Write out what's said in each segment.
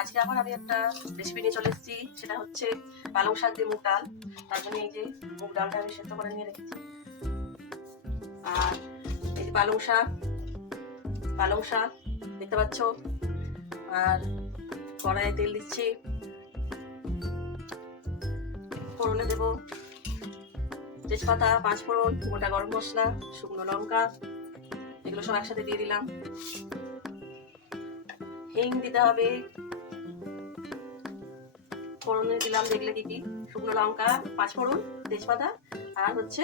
আজকে আবার আমি একটা রেসিপি নিয়ে চলে এসেছি, সেটা হচ্ছে পালং শাক দিয়ে মুগ ডাল। তার জন্য এই যে মুগ ডালটা আমি সেদ্ধ করে নিয়ে রেখেছি, আর এই যে পালং শাক দেখতে পাচ্ছ। আর কড়াইয়ে তেল দিচ্ছি, ফোড়নে দেবো তেজপাতা, 5 ফোড়ন, গোটা গরম মশলা, শুকনো লঙ্কা, এগুলো সব একসাথে দিয়ে দিলাম। হিং দিতে হবে, ফোড়নে দিলাম দেখলে কি শুকনো লঙ্কা, 5 ফোড়ন, তেজপাতা আর হচ্ছে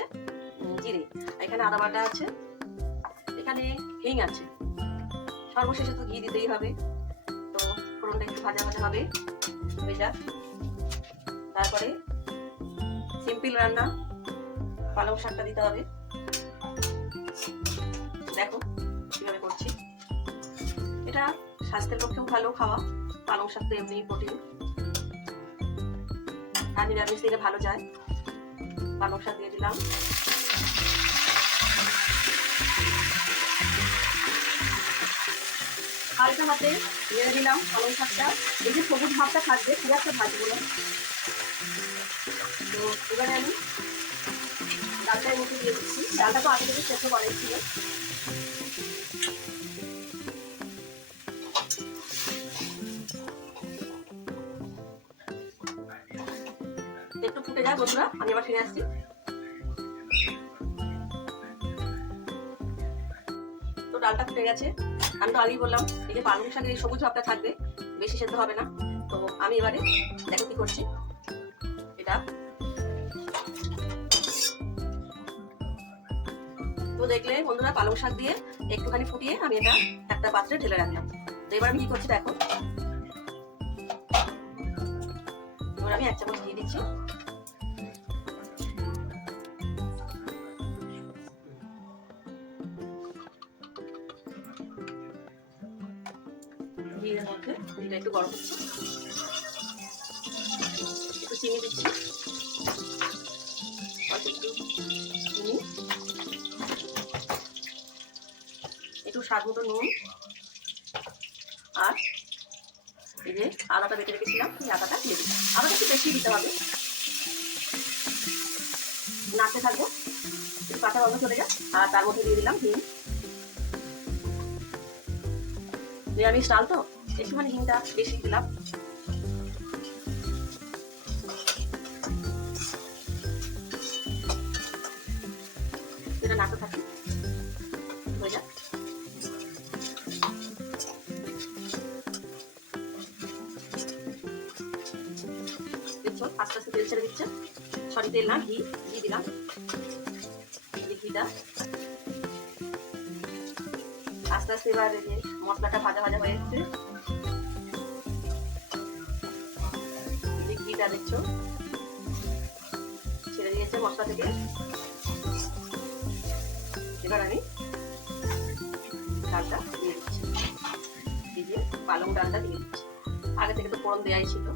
জিরে। এখানে আদা বাটা আছে, এখানে হিং আছে। সর্বশেষে তো ঘি দিতেই হবে। তো ফোড়নটা একটু ভাজা ভাজা হবে, তারপরে সিম্পল রান্না পালং শাকটা দিতে হবে। দেখো কিভাবে করছি। এটা স্বাস্থ্যের পক্ষেও ভালো খাওয়া, পালং শাক তো এমনি প্রোটিন, আর নিরামিষ দিলে ভালো যায়। পালং শাক দিয়ে দিলাম, হালকা হাতে নেড়ে দিলাম পালং শাকটা। এই যে সবুজ ভাবটা থাকবে, খুব একটা ভাজবো না। তো এবারে আমি ডালটা এর মধ্যে দিয়ে দিচ্ছি। ডালটা তো আগে থেকে সেদ্ধ করাই ছিল। একটু ফুটে যায় বন্ধুরা, আমি আবার ফিরে আসছি। তো ডালটা ফুটে গেছে। আমি তো আগেই বললাম এই যে পালং শাকের এই সবুজ ভাবটা থাকবে, বেশি সেদ্ধ হবে না। তো আমি এবারে দেখো কি করছি। এটা তো দেখলে বন্ধুরা, পালং শাক দিয়ে একটুখানি ফুটিয়ে আমি এটা একটা পাত্রে ঢেলে রাখলাম। তো এবার আমি কি করছি দেখো। এবার আমি 1 চামচ দিয়ে দিচ্ছি। ঘিয়ের মধ্যে এটা একটু গরম হচ্ছে, একটু চিনি দিচ্ছি, একটু চিনি, একটু স্বাদ মতো নুন, আর এই যে আদাটা বেটে রেখেছিলাম, এই আদাটা দিয়ে দিচ্ছি। আদাটা একটু বেশি দিতে হবে, নাড়তে থাকবো একটু কাঁচা গন্ধ চলে যায়। আর তার মধ্যে দিয়ে দিলাম হিং। নিরামিষ ডাল তো একটুখানি হিংটা বেশি দিলাম। এটা নাড়তে থাকি, হয়ে যাক। দেখছো আস্তে আস্তে তেল ছেড়ে দিচ্ছে। সরি, তেল না, ঘি দিলাম। ঘিটা আস্তে আস্তে এবার এই যে মশলাটা ভাজা ভাজা হয়ে যাচ্ছে। ঘিটা দেখছো ছেড়ে দিয়েছে মশলা থেকে। এবার আমি ডালটা দিয়ে দিচ্ছি, এই যে পালং ডালটা দিয়ে দিচ্ছি। আগে থেকে তো ফোড়ন দেওয়াই ছিল।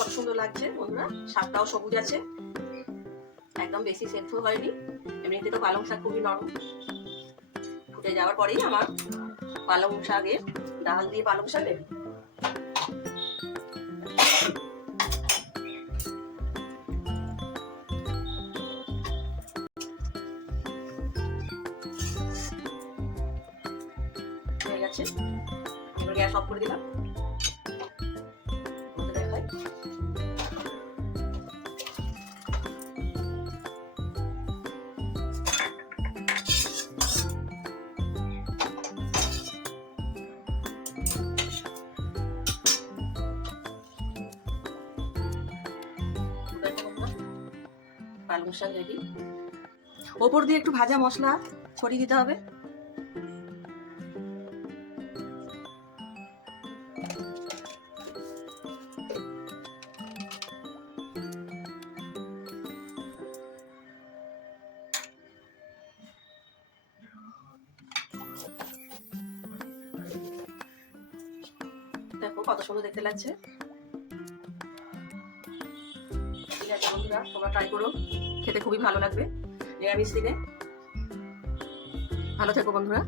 কত সুন্দর লাগছে বন্ধুরা, শাকটাও সবুজ আছে, একদম বেশি সেদ্ধ হয়নি। এমনিতে তো পালং শাক খুবই নরম। ফুটে যাওয়ার পরেই আমার পালং শাকের ডাল দিয়ে পালং শাক রেডি। হয়ে গেছে, এবার গ্যাস অফ করে দিলাম। দেখাই পালং শাক রেডি। ওপর দিয়ে একটু ভাজা মশলা ছড়িয়ে দিতে হবে। কত সুন্দর দেখতে লাগছে। ঠিক আছে বন্ধুরা, তোমরা ট্রাই করো, খেতে খুবই ভালো লাগবে নিরামিষ দিনে। ভালো থেকো বন্ধুরা।